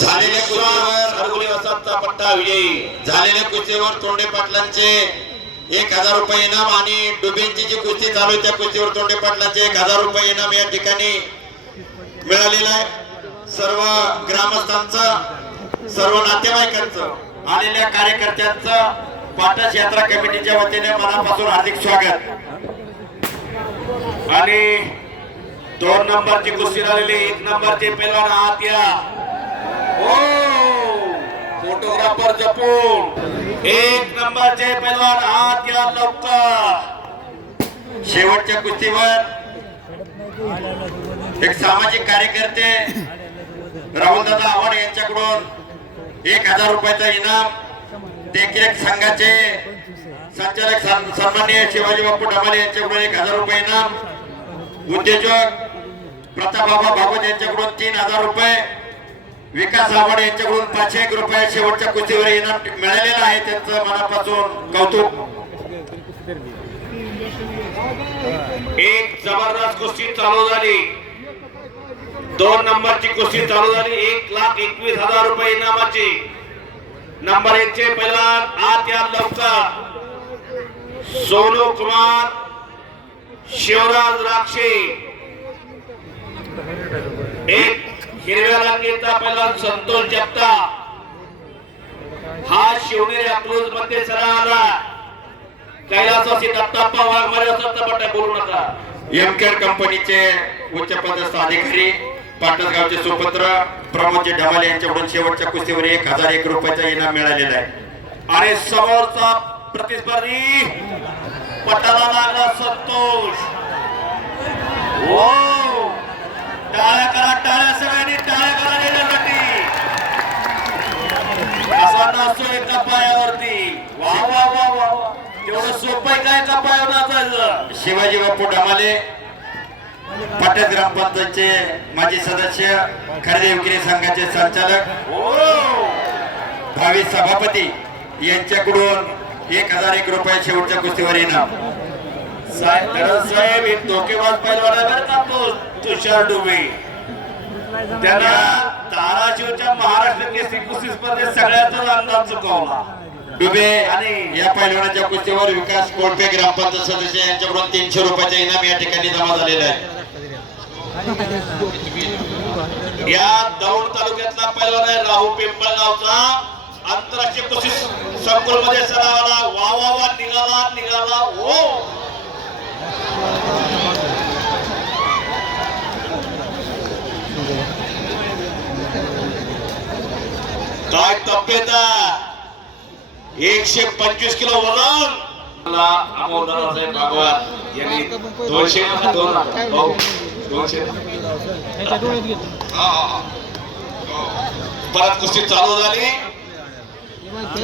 झालेल्या कुस्तीवर हरगुली वसंतचा पट्टा विजयी. झालेल्या कुस्तीवर तोंडे पाटलांचे एक हजार रुपये इनाम आणि डुबेंची जी कुस्ती चालू आहे त्या कुस्तीवर तोंडे पाटलांचे एक हजार रुपये इनाम या ठिकाणी मिळालेलं आहे. सर्व ग्रामस्थांचं सर्व नातेवाईकांचं आलेल्या कार्यकर्त्यांचं पाटस यात्रा कमिटीच्या वतीने मनापासून हार्दिक स्वागत. आणि दोन नंबरची कुस्ती झालेली एक नंबरचे पेलवान आत या. हो. फोटोग्राफर जपून एक नंबरचे पैलवान आत या लवकर. शेवटच्या कुस्तीवर एक सामाजिक कार्यकर्ते राहुलदादा आव्हाड यांच्याकडून एक हजार रुपयाचं इनाम देखरेख संघाचे संचालक सन्- सन्माननीय शिवाजी बापू डमाले यांच्याकडून एक हजार रुपये इनाम. उद्योजक प्रतापबाबा भागवत यांच्याकडून तीन हजार रुपये. विकास आव्हाड यांच्याकडून पाचशे एक रुपये शेवटच्या कुस्तीवर इनाम मिळालेलं आहे त्यांचं मनापासून कौतुक. एक जबरदस्त कुस्ती चालू झाली. दोन नंबरची कुस्ती चालू झाली. एक लाख एकवीस हजार रुपये इनामाची. नंबर एक चे पैलवान आत या लवकर. सोनू कुमार शिवराज राक्षे. एक हिरव्या रंगीचा पैलवान संतोष जगताप. हा शिवनेरी अकलूजमध्ये सरा आला. कैलासाची दत्ताप्पा वाघमारे असं बोलू नका. एमकेड कंपनीचे उच्च पदस्थ अधिकारी पाटसगावचे सुपुत्र प्रमोदजी ढमाले यांच्याकडून शेवटच्या कुस्तीवर एक हजार एक रुपयाचा इनाम मिळालेला आहे. आणि समोरचा प्रतिस्पर्धी पटाला लागला संतोष. ओ टाळ्या करा टाळ्या सगळ्यांनी टाळ्या करा गेल्यासाठी असा नसतो एका पायावरती. वा वा वा वा. तेवढं सोपं आहे का एका पायावर नाचायचं शिवाजी बापू ढमाले पाटस ग्रामपंचायतचे माजी सदस्य खरेदी विक्री संघाचे संचालक हो. भावी सभापती यांच्याकडून एक हजार एक रुपये शेवटच्या कुस्तीवर इनाम. साहेब एक धोकेबाज पैलवान आहे बरं का तो तुषार डुबे. त्यांना धाराशिवच्या महाराष्ट्र केसरी कुस्ती स्पर्धेत सगळ्याचाच अंदाज चुकवला. डुबे आणि- या पैलवानाच्या कुस्तीवर विकास कोळपे ग्रामपंचायत सदस्य यांच्याकडून तीनशे रुपयाचे इनाम या ठिकाणी जमा झालेलं आहे. या दौंड तालुक्यातला पैलवान आहे राहू पिंपळगावचा आंतरराष्ट्रीय कुस्ती संकुलमध्ये सरावाला वा वा वा निघाला निघाला ओ! काय तब्येत एकशे पंचवीस किलो वजन. भागवत यांनी दोनशे दोन हो, दोनशे. परत कुस्ती चालू झाली.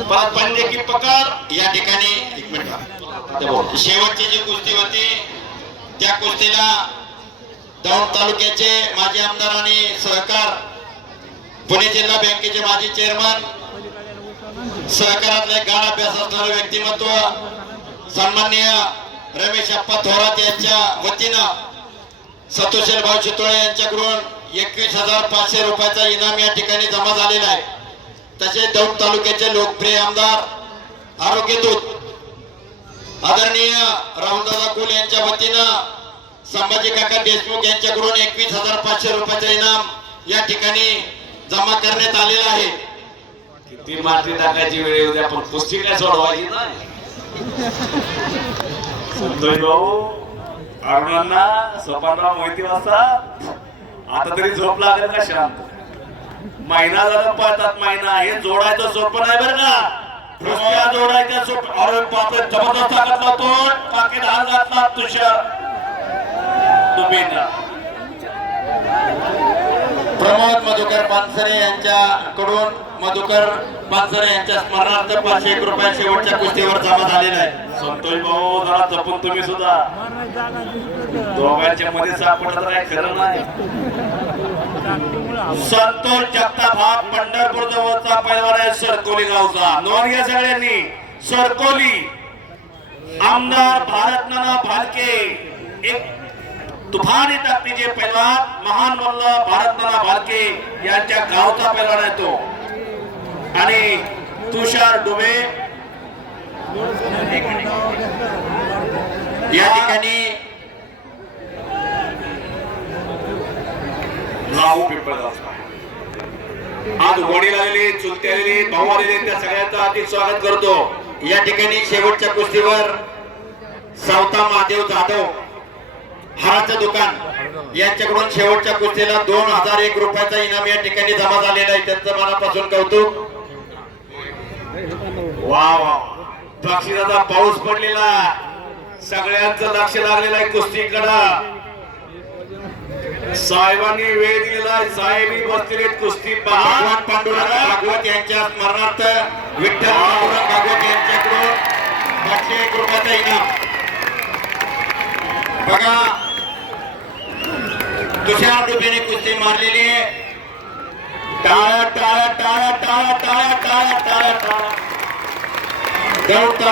परत पंजे की पकड. या ठिकाणी एक मिनिट शेवटची जी कुस्ती होती त्या कुस्तीला दौंड तालुक्याचे माजी आमदार आणि सहकार पुणे जिल्हा बँकेचे माजी चेअरमन सहकारातले गाण अभ्यास असणारे व्यक्तिमत्व सन्माननीय रमेश अप्पा थोरात यांच्या वतीनं सतोषेर भाऊ चितोळे यांच्याकडून एकवीस हजार पाचशे रुपयाचा इनाम या ठिकाणी जमा झालेला आहे. तसेच दौंड तालुक्याचे लोकप्रिय आमदार आरोग्य दूत आदरणीय राहुलदादा कुल यांच्या वतीनं संभाजी काका देशमुख यांच्याकडून एकवीस हजार पाचशे रुपयाचं इनाम या ठिकाणी जमा करण्यात आलेला आहे. किती माती टाकायची वेळ येऊ द्या पण कुस्ती काय सोडवायची? नाही संतोष भाऊ अरुणांना सोपानराव मोहिती वाजता. आता तरी झोप लागेल का शांत? महिना झाला पाहतात महिना हे जोडायचं सोपं नाही बरं का? कुस्त्या जोडायच्या सोप अरे बापरे जबरदस्त घातला तो पाकिट हात घातला तुषार. तुम्ही प्रमोद मधुकर पानसरे यांच्याकडून मधुकर पानसरे यांच्या स्मरणार्थ पाचशे एक रुपये शेवटच्या कुस्तीवर जमा झालेला आहे. संतोष भाऊ जरा जपून तुम्ही सुद्धा. दोघांच्या मध्ये सापडत खरं नाही. संतोष जगताप हा पंढरपूर जवळचा पैलवान आहे सरकोली गावचा. नोंद घ्या सगळ्यांनी. सरकोली आमदार भारत नाना भालके. एक तुफानी ताकदीचे पैलवान महान मल्ल भारतनाना भालके यांच्या गावचा पैलवान आहे तो. आणि तुषार डुबे या ठिकाणी आज वडील आलेले चुलते आलेले भाऊ आलेले त्या सगळ्यांचं हार्दिक स्वागत करतो. या ठिकाणी शेवटच्या कुस्तीवर सावता महादेव जाधव हाराचं दुकान. यांच्याकडून शेवटच्या कुस्तीला दोन हजार एक रुपयाचा इनाम या ठिकाणी जमा झालेला आहे. त्यांचं मनापासून कौतुक. वा वा बक्षिसाचा पाऊस पडलेला. सगळ्यांचं लक्ष लागलेलं आहे कुस्तीकडं. साहेबांनी वेळ दिलेला आहे. साहेबी बसलेले कुस्ती भगवान पांडुरंग भागवत यांच्या स्मरणार्थ विठ्ठल पांडुरंग भागवत यांच्याकडून पाचशे एक रुपयाचा इनाम. बघा तुषार डुबेने कुस्ती मारलेली आहे टाळ्या टाळ्या टाळ्या टाळ्या टाळ्या टाळ्या टाळ्या टाळ्या